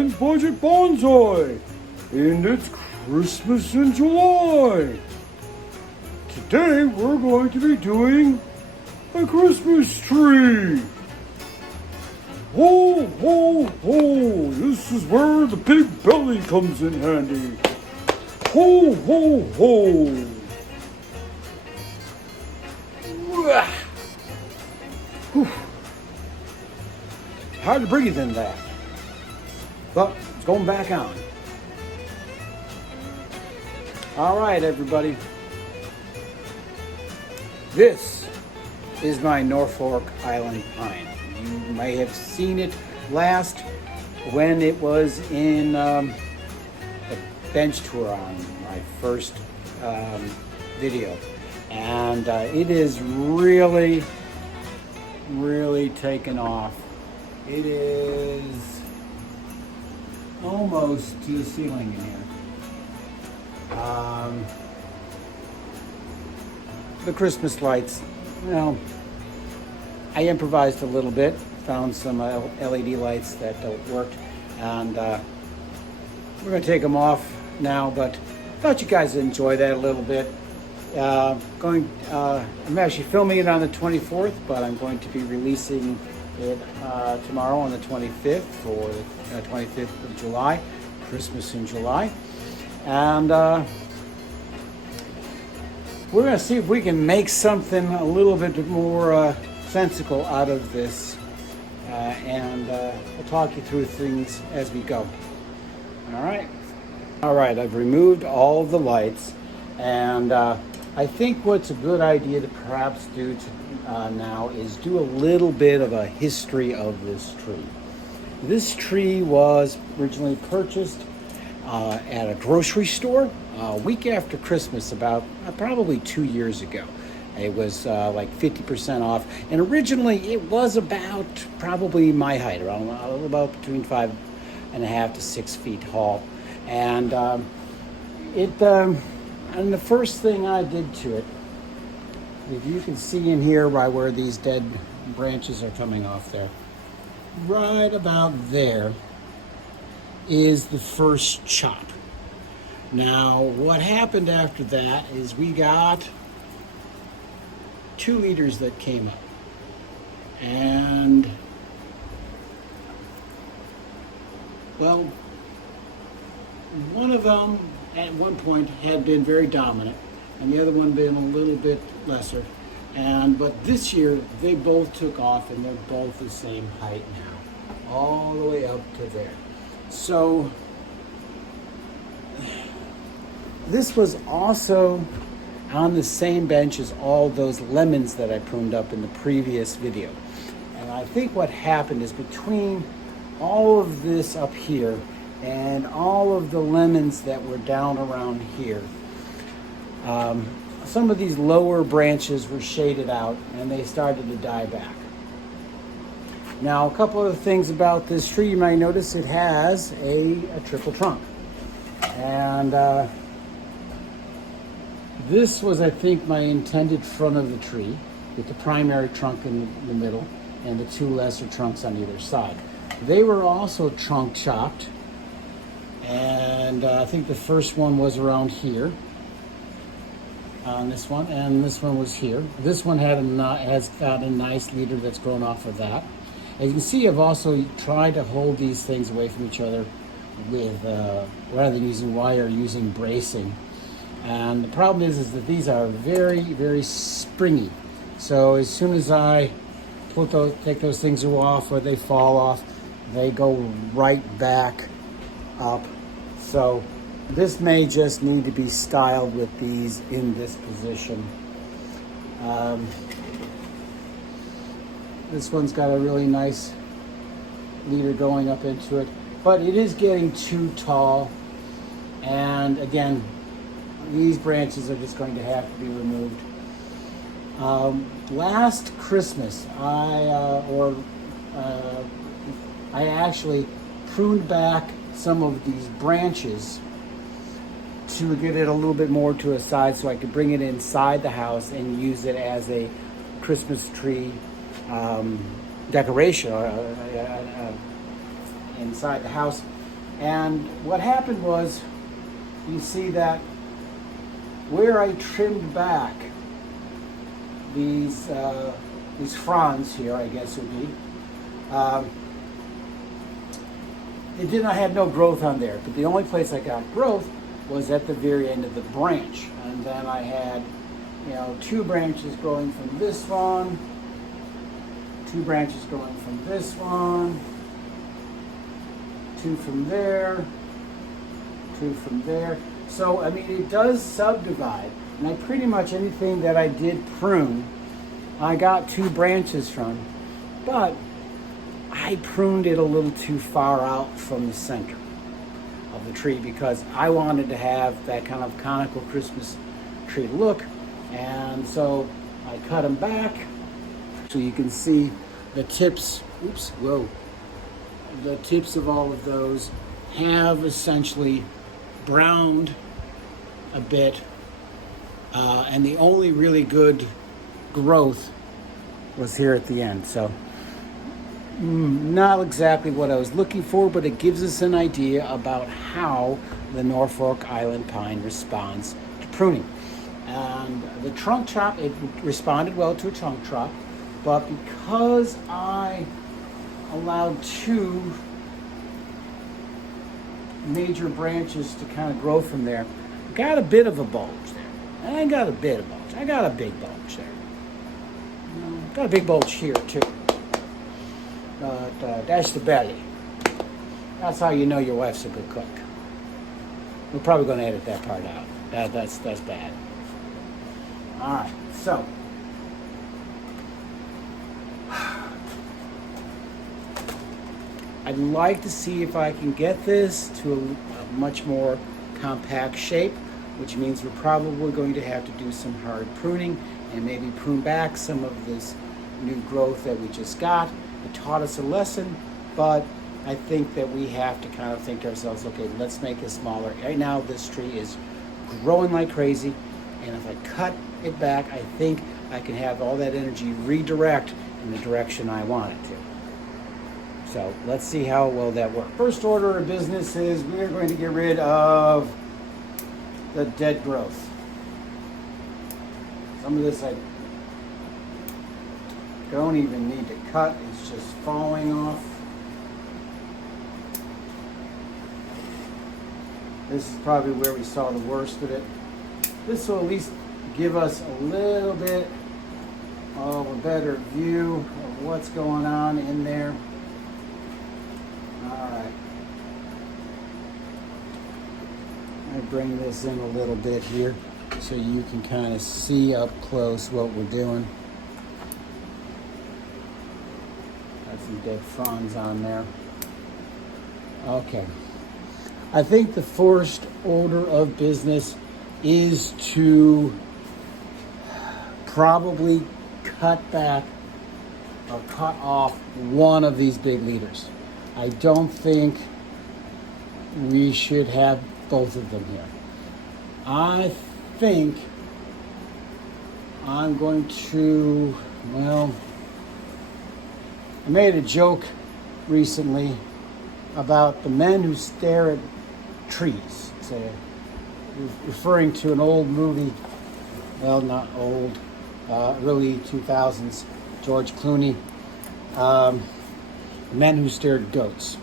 Ben's Budget Bonsai, and it's Christmas in July. Today we're going to be doing a Christmas tree. Ho, ho, ho, this is where the big belly comes in handy. Ho, ho, ho. Whew. Hard to breathe in that, but it's going back on. All right, everybody. This is my Norfolk Island Pine. You may have seen it last when it was in a bench tour on my first video. And it is really taken off. It is almost to the ceiling in here. The Christmas lights, well, I improvised a little bit, found some LED lights that worked, and we're going to take them off now, but I thought you guys would enjoy that a little bit. I'm actually filming it on the 24th, but I'm going to be releasing it tomorrow on the 25th for the 25th of July, Christmas in July. And we're going to see if we can make something a little bit more sensical out of this. And we'll talk you through things as we go. All right, I've removed all the lights, and I think what's a good idea to perhaps do now is do a little bit of a history of this tree. This tree was originally purchased at a grocery store a week after Christmas, about probably 2 years ago. It was like 50% off, and originally it was about probably my height, around about between 5.5 to 6 feet tall. And and the first thing I did to it, if you can see in here by where these dead branches are coming off there, right about there is the first chop. Now, what happened after that is we got 2 leaders that came up. And, well, one of them at one point had been very dominant, and the other one been a little bit lesser. But this year they both took off, and they're both the same height now, all the way up to there. So this was also on the same bench as all those lemons that I pruned up in the previous video. And I think what happened is between all of this up here and all of the lemons that were down around here, some of these lower branches were shaded out and they started to die back. Now, a couple of things about this tree, you might notice it has a triple trunk. And this was, I think, my intended front of the tree, with the primary trunk in the middle and the 2 lesser trunks on either side. They were also trunk chopped. And I think the first one was around here on this one, and this one was here. This one has got a nice leader that's grown off of that. As you can see, I've also tried to hold these things away from each other with, rather than using wire, using bracing. And the problem is that these are very springy. So as soon as I take those things off, or they fall off, they go right back up. So this may just need to be styled with these in this position. This one's got a really nice leader going up into it, but it is getting too tall. And again, these branches are just going to have to be removed. Last Christmas, I actually pruned back some of these branches to get it a little bit more to a side so I could bring it inside the house and use it as a Christmas tree decoration inside the house. And what happened was, you see that where I trimmed back these fronds here, I guess would be, I had no growth on there, but the only place I got growth was at the very end of the branch. And then I had, 2 branches growing from this one, 2 branches growing from this one, 2 from there, 2 from there. So, I mean, it does subdivide. And I pretty much, anything that I did prune, I got 2 branches from. But I pruned it a little too far out from the center of the tree because I wanted to have that kind of conical Christmas tree look. And so I cut them back so you can see the tips, the tips of all of those have essentially browned a bit, and the only really good growth was here at the end. So not exactly what I was looking for, but it gives us an idea about how the Norfolk Island Pine responds to pruning. And the trunk chop, it responded well to a trunk chop, but because I allowed 2 major branches to kind of grow from there, I got a bit of a bulge there. I got a bit of bulge. I got a big bulge there. Got a big bulge here too. But that's the belly. That's how you know your wife's a good cook. We're probably going to edit that part out. That's bad. All right, so I'd like to see if I can get this to a much more compact shape, which means we're probably going to have to do some hard pruning and maybe prune back some of this new growth that we just got. It taught us a lesson, but I think that we have to kind of think to ourselves, okay, let's make it smaller. Right now, this tree is growing like crazy, and if I cut it back, I think I can have all that energy redirect in the direction I want it to. So let's see how well that works. First order of business is we're going to get rid of the dead growth. Some of this I don't even need to cut, it's just falling off. This is probably where we saw the worst of it. This will at least give us a little bit of a better view of what's going on in there. All right. I bring this in a little bit here so you can kind of see up close what we're doing. Got some dead fronds on there. Okay. I think the first order of business is to probably cut back or cut off one of these big leaders. I don't think we should have both of them here. I think I'm going to, well, I made a joke recently about the men who stare at trees. It's referring to an old movie, well, not old, early 2000s, George Clooney, Men Who Stare at Goats.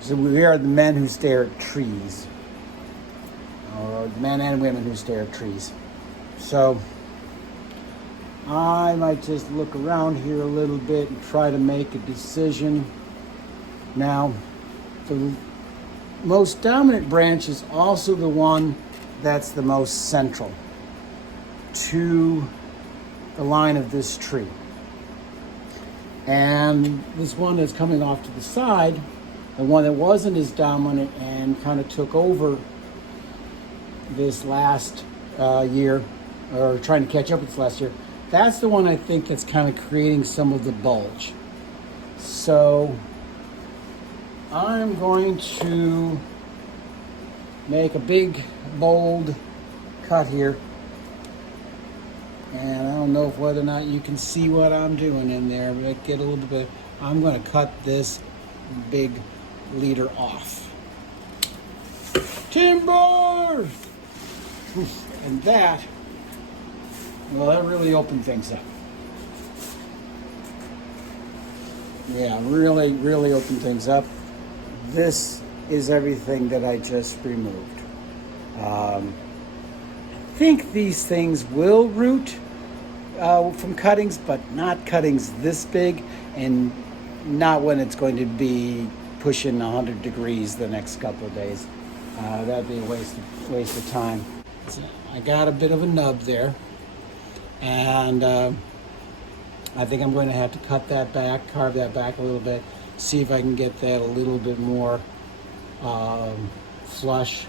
So we are the men who stare at trees, or the men and women who stare at trees. So I might just look around here a little bit and try to make a decision. Now, the most dominant branch is also the one that's the most central to the line of this tree. And this one that's coming off to the side, the one that wasn't as dominant and kind of took over this last year, or trying to catch up with this last year, that's the one I think that's kind of creating some of the bulge. So I'm going to make a big, bold cut here. And I don't know whether or not you can see what I'm doing in there, but get a little bit. I'm going to cut this big leader off. Timber! And that, well, that really opened things up. Yeah, really, really opened things up. This is everything that I just removed. I think these things will root from cuttings, but not cuttings this big, and not when it's going to be pushing 100 degrees the next couple of days. That'd be a waste of time. So I got a bit of a nub there, and I think I'm going to have to cut that back, carve that back a little bit, see if I can get that a little bit more flush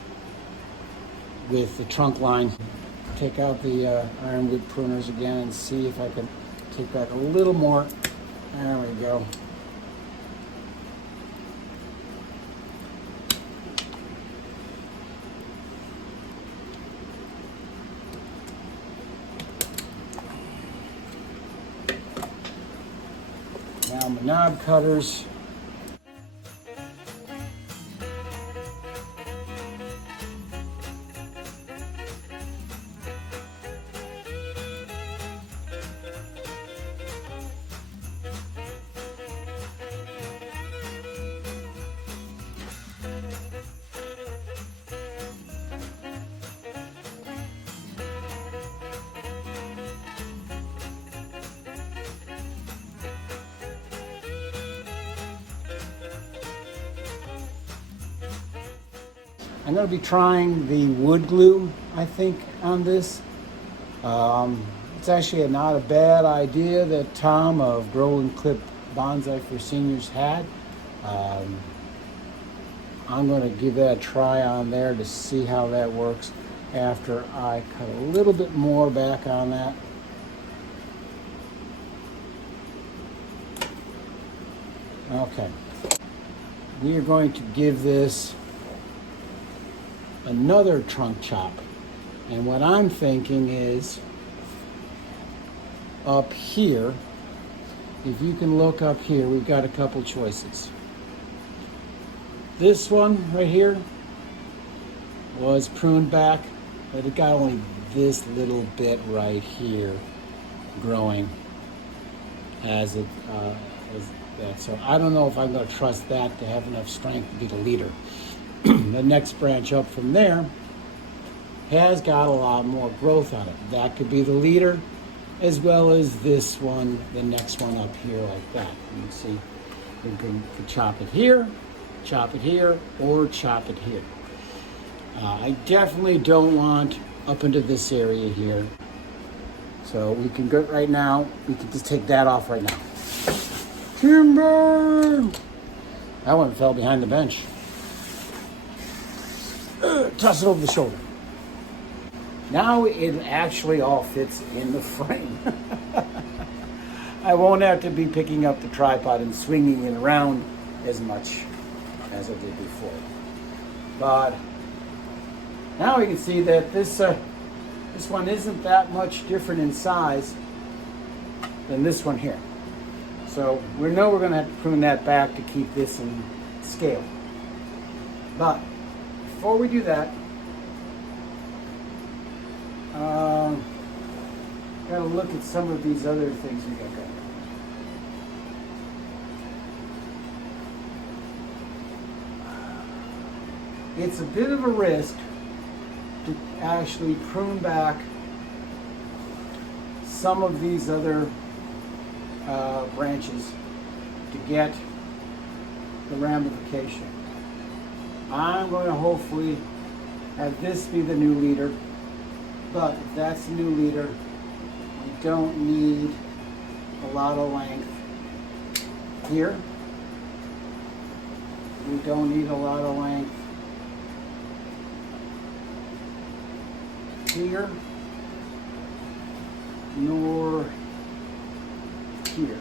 with the trunk line. Take out the ironwood pruners again and see if I can take back a little more. There we go. Now my knob cutters. I'm going to be trying the wood glue, I think, on this. It's actually not a bad idea that Tom of Grow and Clip Bonsai for Seniors had. I'm going to give that a try on there to see how that works after I cut a little bit more back on that. Okay. We are going to give this another trunk chop. And what I'm thinking is up here, if you can look up here, we've got a couple choices. This one right here was pruned back, but it got only this little bit right here growing as that. So I don't know if I'm going to trust that to have enough strength to be the leader. The next branch up from there has got a lot more growth on it. That could be the leader, as well as this one, the next one up here like that. You can see we can chop it here, or chop it here. I definitely don't want up into this area here. So we can go right now, we can just take that off right now. Timber! That one fell behind the bench. Toss it over the shoulder. Now it actually all fits in the frame. I won't have to be picking up the tripod and swinging it around as much as I did before. But now we can see that this one isn't that much different in size than this one here. So we know we're going to have to prune that back to keep this in scale. But before we do that, got to look at some of these other things we got going. It's a bit of a risk to actually prune back some of these other branches to get the ramification. I'm going to hopefully have this be the new leader, but if that's the new leader, we don't need a lot of length here. We don't need a lot of length here, nor here.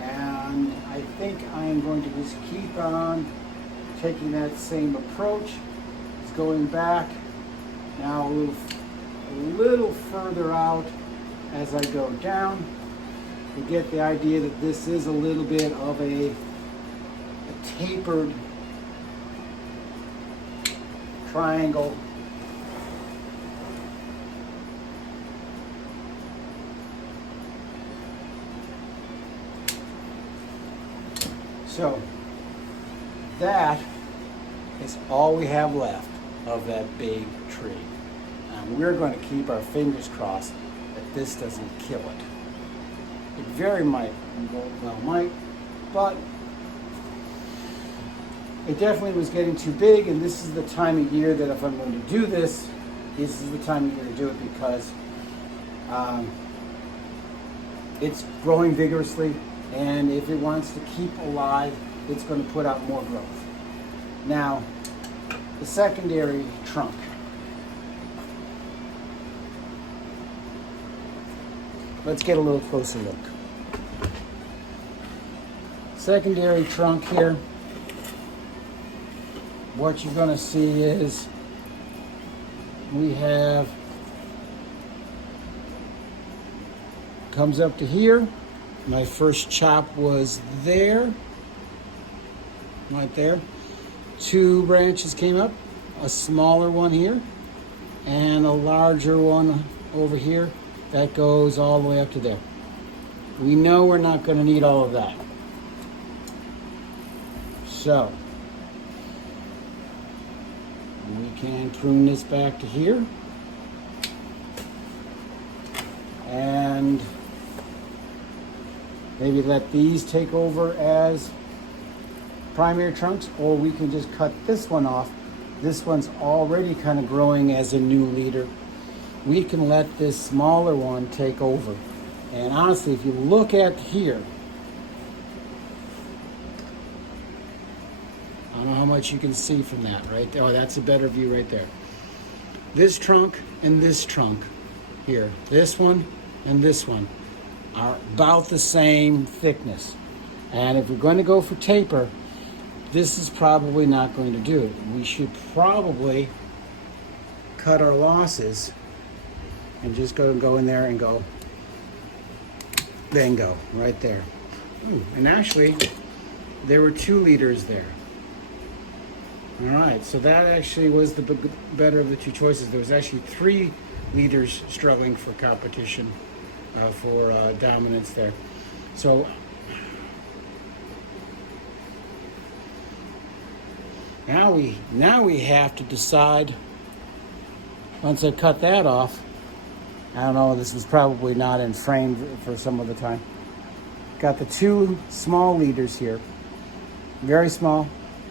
And I think I am going to just keep on taking that same approach. It's going back now a little further out as I go down. You get the idea that this is a little bit of a tapered triangle. So that is all we have left of that big tree. And we're going to keep our fingers crossed that this doesn't kill it. It very might, well might, but it definitely was getting too big, and this is the time of year that if I'm going to do this, this is the time of year to do it because it's growing vigorously, and if it wants to keep alive, it's going to put out more growth. Now, the secondary trunk. Let's get a little closer look. Secondary trunk here. What you're going to see is we have, comes up to here. My first chop was there, right there. 2 branches came up, a smaller one here, and a larger one over here that goes all the way up to there. We know we're not going to need all of that. So, we can prune this back to here. And maybe let these take over as primary trunks, or we can just cut this one off. This one's already kind of growing as a new leader. We can let this smaller one take over. And honestly, if you look at here, I don't know how much you can see from that right there. Oh, that's a better view right there. This trunk and this trunk here, this one and this one are about the same thickness. And if we're going to go for taper, this is probably not going to do it. We should probably cut our losses and just go in there and go, then go, right there. Ooh, and actually, there were 2 leaders there. All right, so that actually was the better of the 2 choices. There was actually 3 leaders struggling for competition, for dominance there. So now we have to decide. Once I cut that off, I don't know, this was probably not in frame for some of the time. Got the 2 small leaders here, very small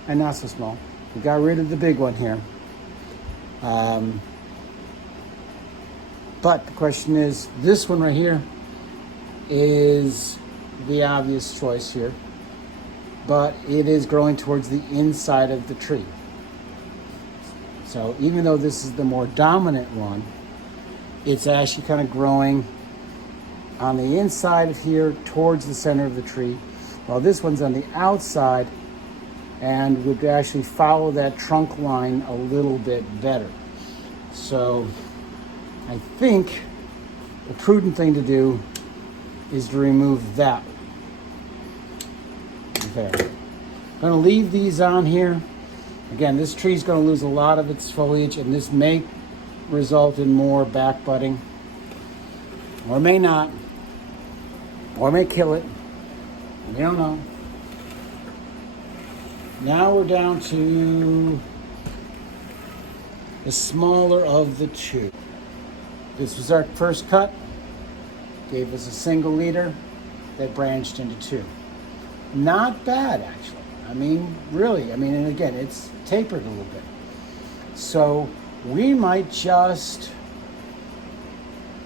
and not so small. We got rid of the big one here. But the question is, this one right here is the obvious choice here, but it is growing towards the inside of the tree. So even though this is the more dominant one, it's actually kind of growing on the inside of here towards the center of the tree, while this one's on the outside and would actually follow that trunk line a little bit better. So I think the prudent thing to do is to remove that there. I'm going to leave these on here. Again, this tree is going to lose a lot of its foliage, and this may result in more back budding, or may not, or may kill it. We don't know. Now we're down to the smaller of the 2. This was our first cut. Gave us a single leader that branched into 2. Not bad, actually. I mean, really. I mean, and again, it's tapered a little bit. So we might just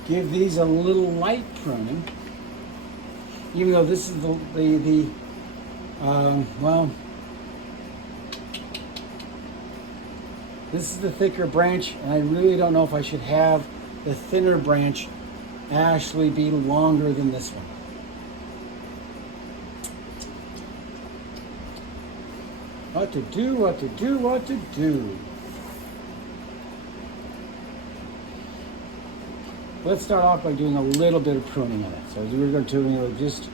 give these a little light pruning, even though this is this is the thicker branch, and I really don't know if I should have the thinner branch actually be longer than this one. What to do, what to do, what to do. Let's start off by doing a little bit of pruning on it. So we're going to do just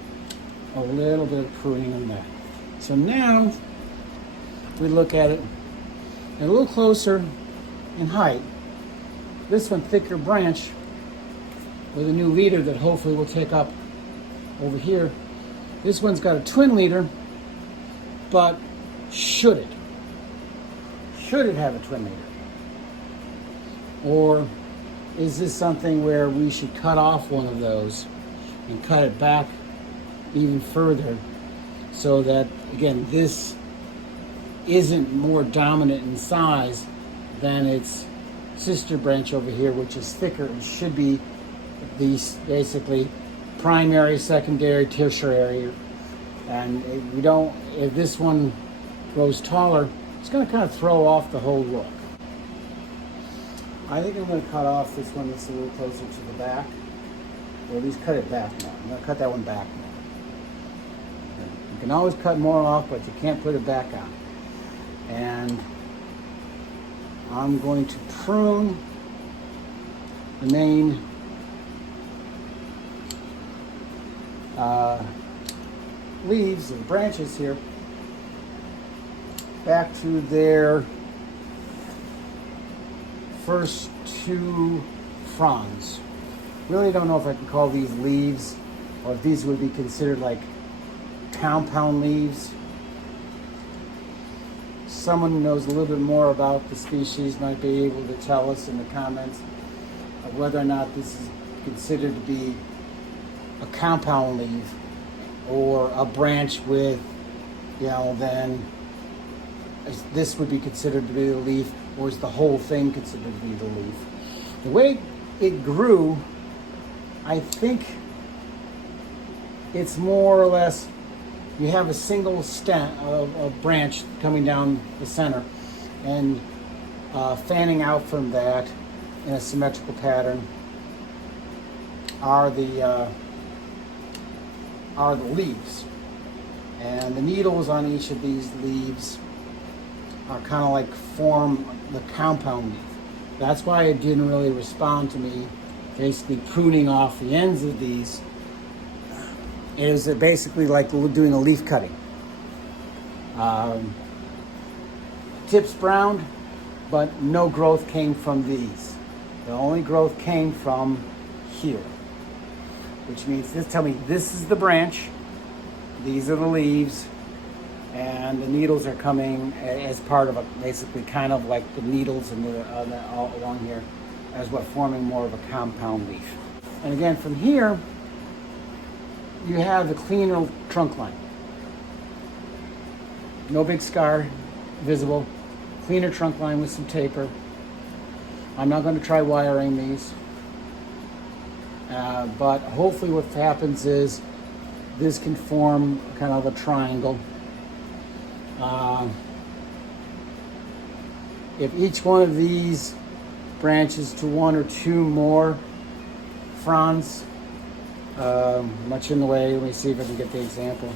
a little bit of pruning on that. So now we look at it and a little closer in height. This one thicker branch with a new leader that hopefully we'll take up over here. This one's got a twin leader, but should it? Should it have a twin leader? Or is this something where we should cut off one of those and cut it back even further so that, again, this isn't more dominant in size than its sister branch over here, which is thicker and should be these basically primary, secondary, tertiary. And if this one grows taller, it's going to kind of throw off the whole look. I think I'm going to cut off this one that's a little closer to the back, or at least cut it back more. I'm going to cut that one back more. You can always cut more off, but you can't put it back on. And I'm going to prune the main leaves and branches here back to their first two fronds. Really don't know if I can call these leaves or if these would be considered like compound leaves. Someone who knows a little bit more about the species might be able to tell us in the comments of whether or not this is considered to be a compound leaf or a branch with, then this would be considered to be the leaf, or is the whole thing considered to be the leaf? The way it grew, I think it's more or less, you have a single stem of a branch coming down the center and fanning out from that in a symmetrical pattern are the leaves. And the needles on each of these leaves are kind of like form the compound leaf. That's why it didn't really respond to me basically pruning off the ends of these. Is basically like doing a leaf cutting. Tips browned, but no growth came from these. The only growth came from here, which means tell me this is the branch, these are the leaves, and the needles are coming as part of basically kind of like the needles and all along here as what forming more of a compound leaf. And again, from here, you have the cleaner trunk line. No big scar visible. Cleaner trunk line with some taper. I'm not going to try wiring these. But hopefully what happens is this can form kind of a triangle. If each one of these branches to one or two more fronds, much in the way, let me see if I can get the example.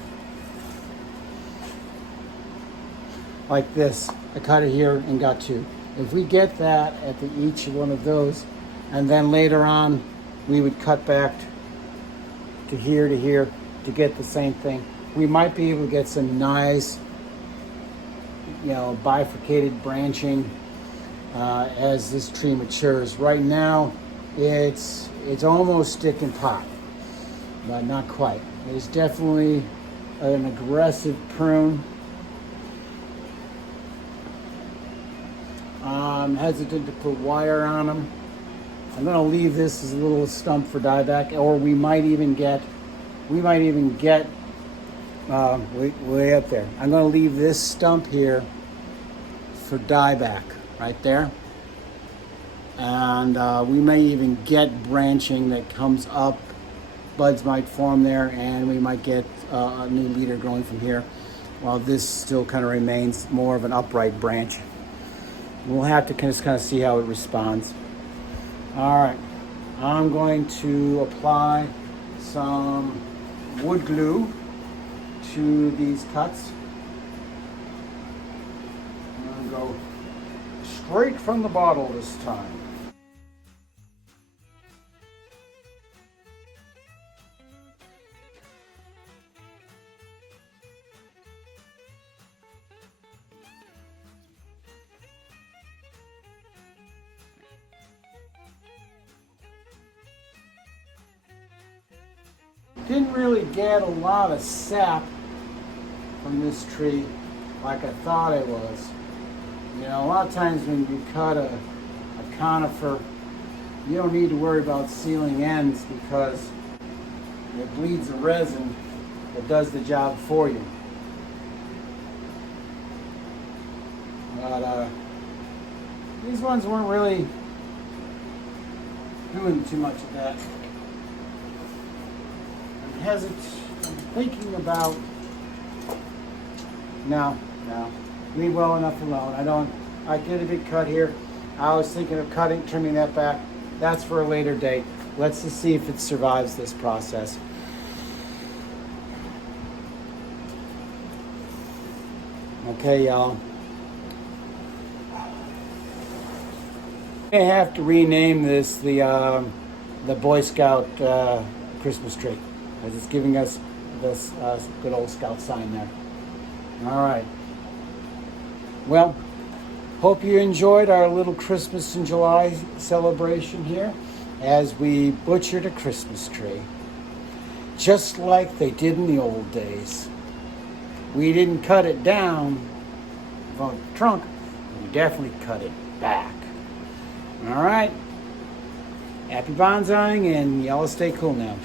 Like this, I cut it here and got two. If we get that at each one of those, and then later on we would cut back to here to get the same thing, we might be able to get some nice, bifurcated branching as this tree matures. Right now, it's almost stick and pot, but not quite. It's definitely an aggressive prune. I'm hesitant to put wire on them. I'm going to leave this as a little stump for dieback, or we might even get way up there. I'm going to leave this stump here for dieback right there. And we may even get branching that comes up. Buds might form there, and we might get a new leader growing from here, while this still kind of remains more of an upright branch. We'll have to just kind of see how it responds. All right, I'm going to apply some wood glue to these cuts. I'm going to go straight from the bottle this time. didn't really get a lot of sap from this tree like I thought I was. You know, a lot of times when you cut a conifer, you don't need to worry about sealing ends because it bleeds the resin that does the job for you. But these ones weren't really doing too much of that. I'm thinking about, no, leave well enough alone. I did a big cut here. I was thinking of trimming that back. That's for a later date. Let's just see if it survives this process. Okay, y'all. I have to rename this the Boy Scout Christmas tree, as it's giving us this good old Scout sign there. All right. Well, hope you enjoyed our little Christmas in July celebration here as we butchered a Christmas tree, just like they did in the old days. We didn't cut it down from the trunk, we definitely cut it back. All right. Happy bonsaiing, and y'all stay cool now.